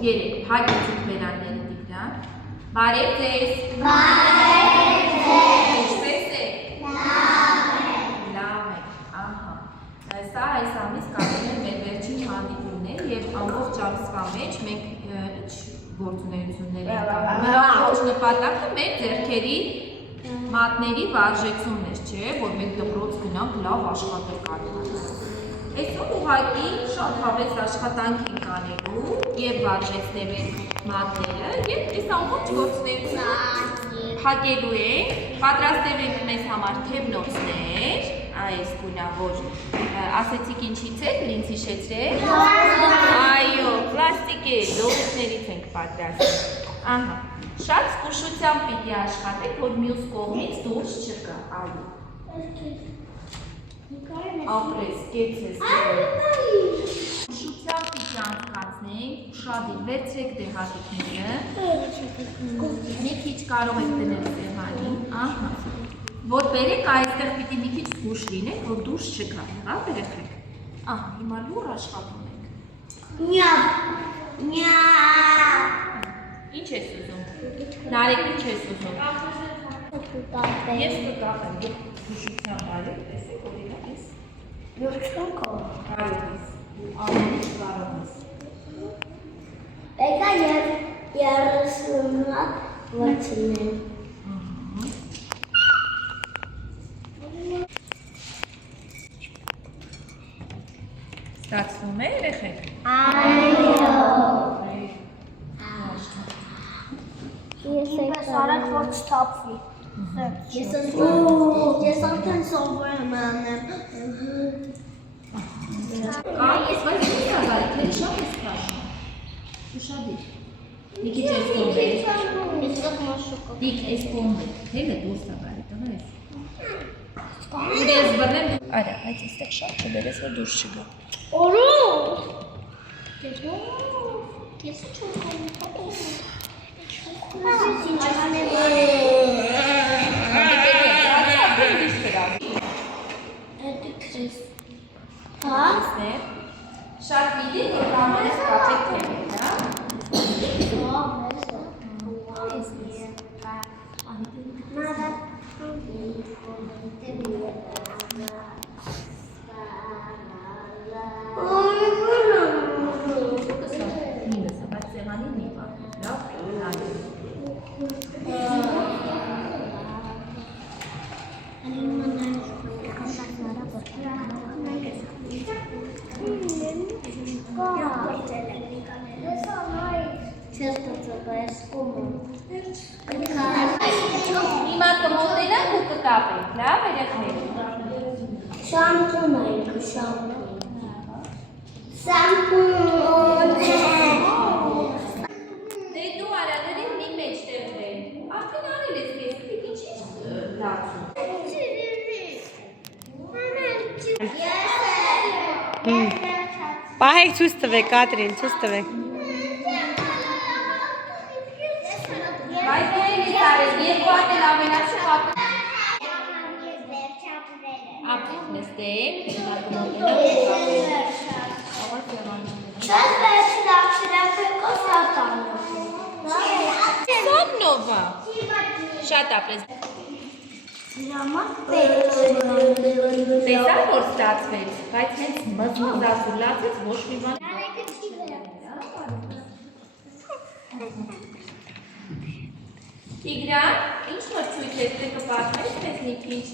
Երեք, հագեցիք բերանները Տիգրան։ Բարև ձեզ։ Ինչպե՞ս եք։ Լավ եք, ահա։ Սա այս ամիս կարծում եմ մեր վերջին հանդիպումն է և ամբողջ ամսվա մեջ մենք ինչ գործունեություններ ենք անում։ Մեր ամբողջ նպատակը մեր ձեռքերի մատների վարժեցումն է, չէ, որ մենք դպրոց գնանք լավ աշխատել կարողանանք։ Այսօր ուղղակի շատ հավես աշխատանք ենք անելու և վարժեցնելու ենք մատները և այս ամբողջ գործունեությունը փակելու ենք, պատրաստելու ենք մեզ համար թևնոցներ, այս գունավոր, ասեցիք ինչից եք, ինձ հիշեցրեք, այո, պլաստիկե լողիկներից ենք պատրաստել, ահա, շատ զգուշությամբ պիտի աշխատեք, որ մյուս կողմից դուրս չգա, այո, ապրես, կեցես, զգուշությամբ պիտի անցկացնենք, ուշադիր, վերցրեք դեղատիկները, մի քիչ կարող եք դնել սեղանին, ահա, որ բերեք այստեղ պիտի մի քիչ զգուշ լինեք, որ դուրս չգա, հա, երեխեք, ահա, հիմա լուր աշխատում ենք, ինչ ես ուզում, Նարեկ ինչ ես ուզում, ես կտապեմ, դուք զգուշությամբ արեք, տեսեք, օրինակ ես, կարող ես, ամենից կարող ես, Եկա և երեսունը վրցնեմ։ Ստացվում է երեխեք։ Այո։ Ես արեք որ չթափվի։ Ես արդեն սովորեմ անեմ։ Ես բայց ինչ կազարի, թելի շատ ես կաշում։ Ուշադիր։ Դիք իչ ես կոմբեր։ Դիք ես կոմբեր։ Հելը դուրս ագարի, տղա ես։ Ուր ես բրնեմ, արա, այդ իստեղ շատ չբերես, որ դուրս չգա։ Օրո։ Ես չում կոմբեր։ Շատ լիդի, որ կամերես կապեք թեմեք, հա? Հիմա կմոտենանք ու կկապենք, լավ երեխեք։ Շամպուն ենք, շամպուն։ Շամպուն։ Դե դու արա դրին մի մեջ տեղվեն։ Արդեն արել ես կես, պիտի չի դարձում։ Պահեք ցույց տվեք, Կատրին, ցույց տվեք։ Բայց դու էլի արել, երկու հատ էլ ամենացուկ ապրեք նստեք, հիմա կմոտենանք ու կապենք։ Շատ վերջնապրեկո սատանով։ Սամնովա։ Շատ ապրես։ Տեսա, որ ստացվեց, բայց հենց մզմզասուլացեց ոչ մի բան։ Տիգրան, ինչ որ ցույց ես կպատմես մեզ մի քիչ։